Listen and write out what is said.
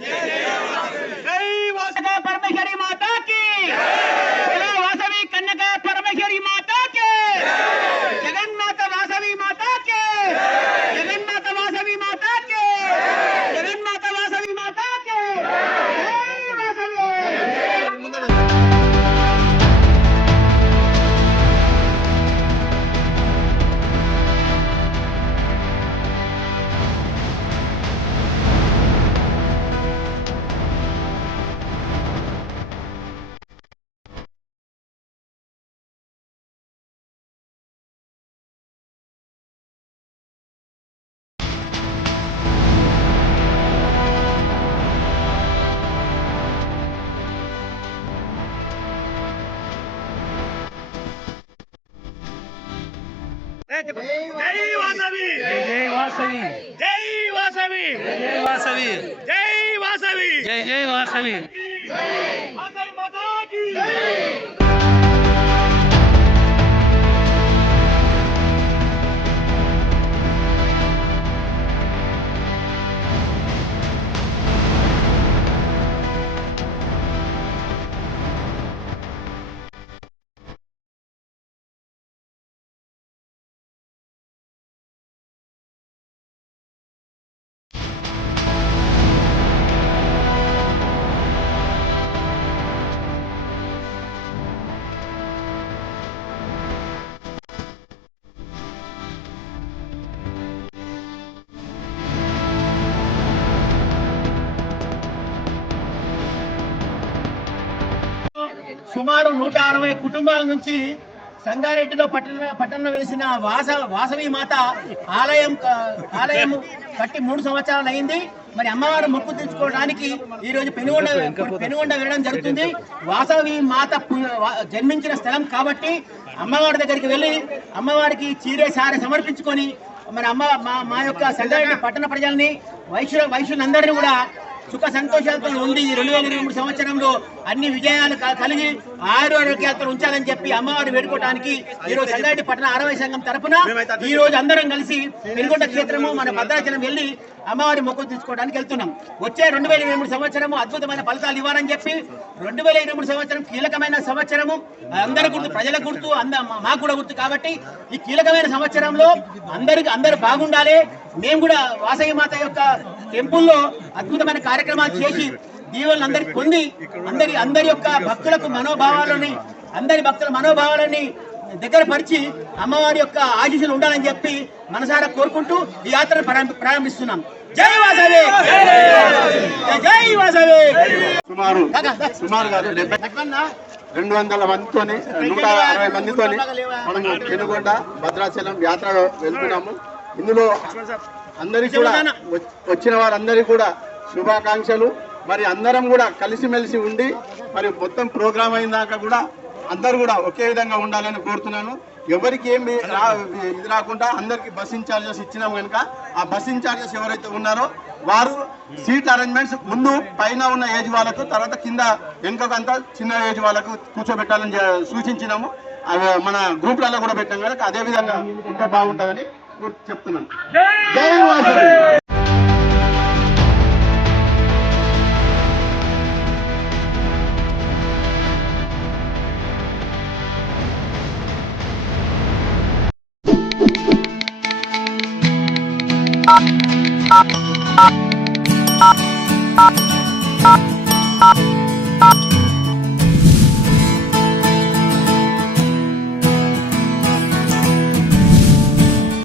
జై వాసవి పరమేశ్వరి మాతాకి, వాసవి కన్యక పరమేశ్వరి మాతాకి, జగన్మాత వాసవి మాతాకి, జగన్మాత వాసవి మాతాకి, జగన్మాత వాసవి మాతాకి. జై వాసవి, జై వాసవి, జై వాసవి, జై వాసవి, జై వాసవి, జై జై వాసవి, వాసవి మాతాకి. సుమారు 160 కుటుంబాల నుంచి సంగారెడ్డిలో పట్టణంలో వెలిసిన వాసవి మాత ఆలయం కట్టి 3 సంవత్సరాలు అయింది. మరి అమ్మవారు మొక్కు తీర్చుకోవడానికి ఈ రోజు పెనుగొండ వెళ్ళడం జరుగుతుంది. వాసవి మాత జన్మించిన స్థలం కాబట్టి అమ్మవారి దగ్గరికి వెళ్ళి అమ్మవారికి చీరే సారె సమర్పించుకొని మరి మా యొక్క సంగారెడ్డి పట్టణ ప్రజల్ని వైశ్యులందరినీ కూడా సుఖ సంతోషాలతో ఉంది 2023 సంవత్సరంలో అన్ని విజయాలు కలిగి ఆరోగ్యాలతో ఉంచాలని చెప్పి అమ్మవారిని వేడుకోవడానికి ఈ రోజు సంగారెడ్డి పట్టణ ఆరవై సంఘం తరఫున ఈ రోజు అందరం కలిసి పెనుగొండ క్షేత్రము మన భద్రాచలం వెళ్ళి అమ్మవారి మొక్కు తీసుకోవడానికి వెళ్తున్నాం. వచ్చే 2023 సంవత్సరము అద్భుతమైన ఫలితాలు ఇవ్వాలని చెప్పి 2023 సంవత్సరం కీలకమైన సంవత్సరము, అందరి గుర్తు, ప్రజల గుర్తు, మాకు కూడా గుర్తు కాబట్టి ఈ కీలకమైన సంవత్సరంలో అందరూ బాగుండాలి. మేము కూడా వాసవి మాత యొక్క టెంపుల్లో అద్భుతమైన కార్యక్రమాలు చేసి దీవులను అందరికి పొంది అందరి యొక్క భక్తుల మనోభావాలని దగ్గర పరిచి అమ్మవారి యొక్క ఆశీస్సులు ఉండాలని చెప్పి మనసారా కోరుకుంటూ ఈ యాత్రను ప్రారంభిస్తున్నాం. జై వాసవి, జై వాసవి. సుమారుగా 200 మందితో 160 మందితో మనం పెనుగొండ భద్రాచలం యాత్ర వెళ్తున్నాము. ఇందులో అందరికీ కూడా వచ్చిన వారందరికీ కూడా శుభాకాంక్షలు. మరి అందరం కూడా కలిసిమెలిసి ఉండి మరి మొత్తం ప్రోగ్రామ్ అయిన దాకా కూడా అందరు కూడా ఒకే విధంగా ఉండాలని కోరుతున్నాను. ఎవరికి ఏమి ఇది రాకుండా అందరికి బస్ ఇన్ఛార్జెస్ ఇచ్చినాం కనుక ఆ బస్ ఇన్ఛార్జెస్ ఎవరైతే ఉన్నారో వారు సీట్ అరేంజ్మెంట్స్ ముందు పైన ఉన్న ఏజ్ వాళ్ళకు, తర్వాత కింద వెనుకకంతా చిన్న ఏజ్ వాళ్ళకు కూర్చోబెట్టాలని సూచించినాము. మన గ్రూప్లలో కూడా పెట్టాం కనుక అదే విధంగా ఇంకా బాగుంటుందని చెప్తున్నాను. జై వాసవి. Thank you.